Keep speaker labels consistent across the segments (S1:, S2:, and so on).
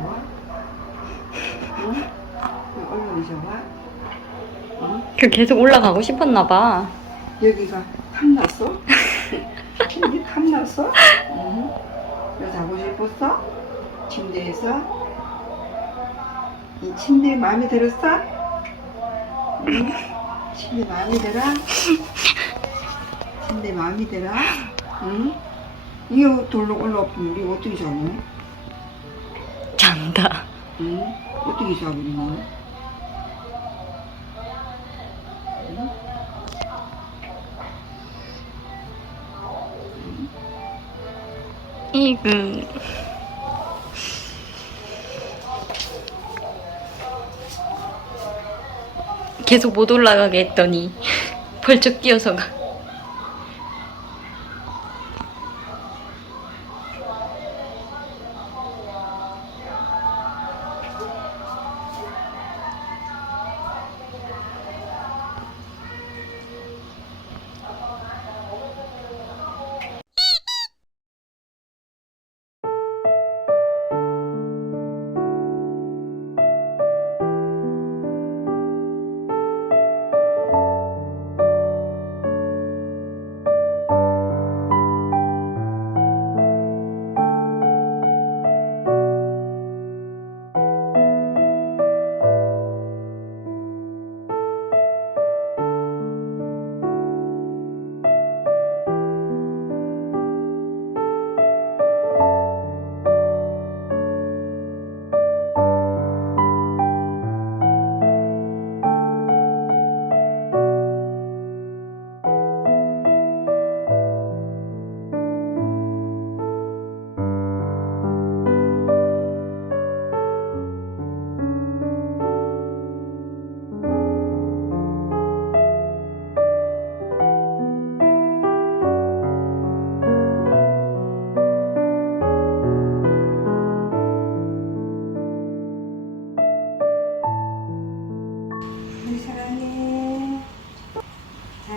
S1: 좋아? 응? 왜 얼굴이 좋아? 응?
S2: 그 계속 올라가고 싶었나 봐.
S1: 여기가 탐났어? 여기 탐났어? 응? 너 자고 싶었어? 침대에서? 이 침대 마음에 들었어? 응? 침대 마음에 들어? 침대 마음에 들어? 응? 이거 돌로 올라오면 우리 어떻게 자고?
S2: 잔다.
S1: 응? 어떻게 자고 있노? 응?
S2: 이그 계속 못 올라가게 했더니 벌쩍 뛰어서 가.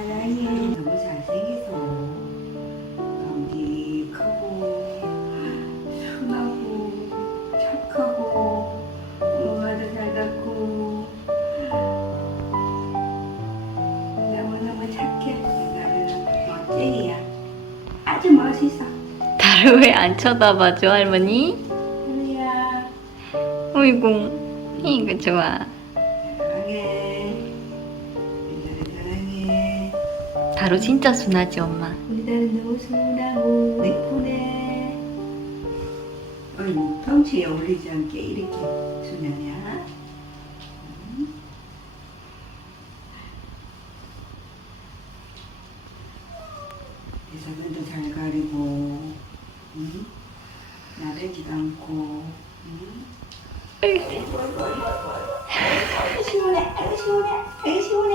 S1: 사랑해. 너무 잘생겼어. 강직하고, 순하고, 착하고, 엄마도 잘 닦고. 너무너무 착해. 나는 멋쟁이야. 아주 멋있어.
S2: 나를 왜 안 쳐다봐줘 할머니?
S1: 우리야.
S2: 어이구 이거 좋아. 다루 진짜 순하지 엄마.
S1: 우리 딸은 너무 순하고 예쁘네. 어이, 덩치에 어울리지 않게 이렇게 순하냐? 응? 대사관도 잘 가리고, 응? 나대지도 않고, 응? 아이고, 아이고, 아이고, 아이고, 아이고, 시원해, 아이고, 시원해, 아이고, 시원해.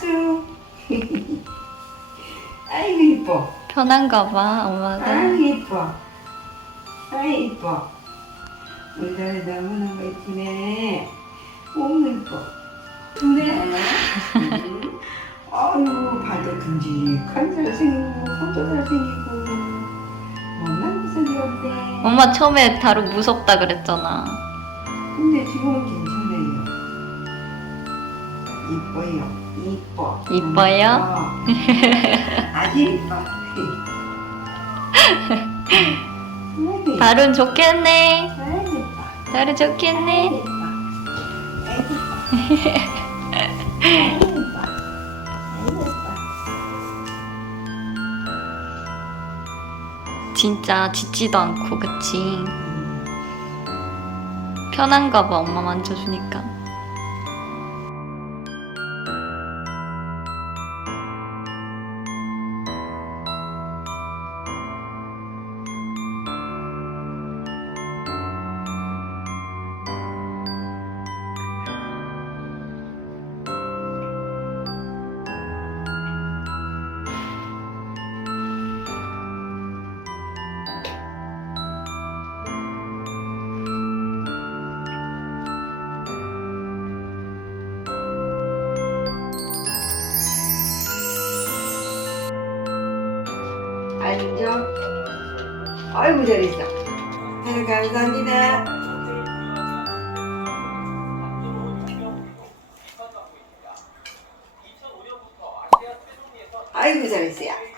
S1: 악수. 아이고, 이뻐.
S2: 편한가 봐 엄마가.
S1: 아이고, 이뻐. 아이고, 이뻐. 우리 딸이 너무너무 이쁘네. 너무 이뻐. 두네. 아유, 발도 듬직한 잘생기고, 손도 잘생기고.
S2: 엄마 처음에 다루 무섭다 그랬잖아.
S1: 근데 지금은 괜찮아요. 이뻐요. 이뻐.
S2: 이뻐요?
S1: 이뻐. 아주 이뻐. 아이고,
S2: 다룬 좋겠네.
S1: 아이고, 이뻐.
S2: 다루 좋겠네.
S1: 아이고, 이뻐. 아이고, 이뻐. 아이고, 이뻐. 아이고, 이뻐.
S2: 진짜 짖지도 않고 그치. 편한가 봐 엄마 만져주니까.
S1: 앉아. 아이고 잘했어. 네, 감사합니다. 아이고 잘했어요.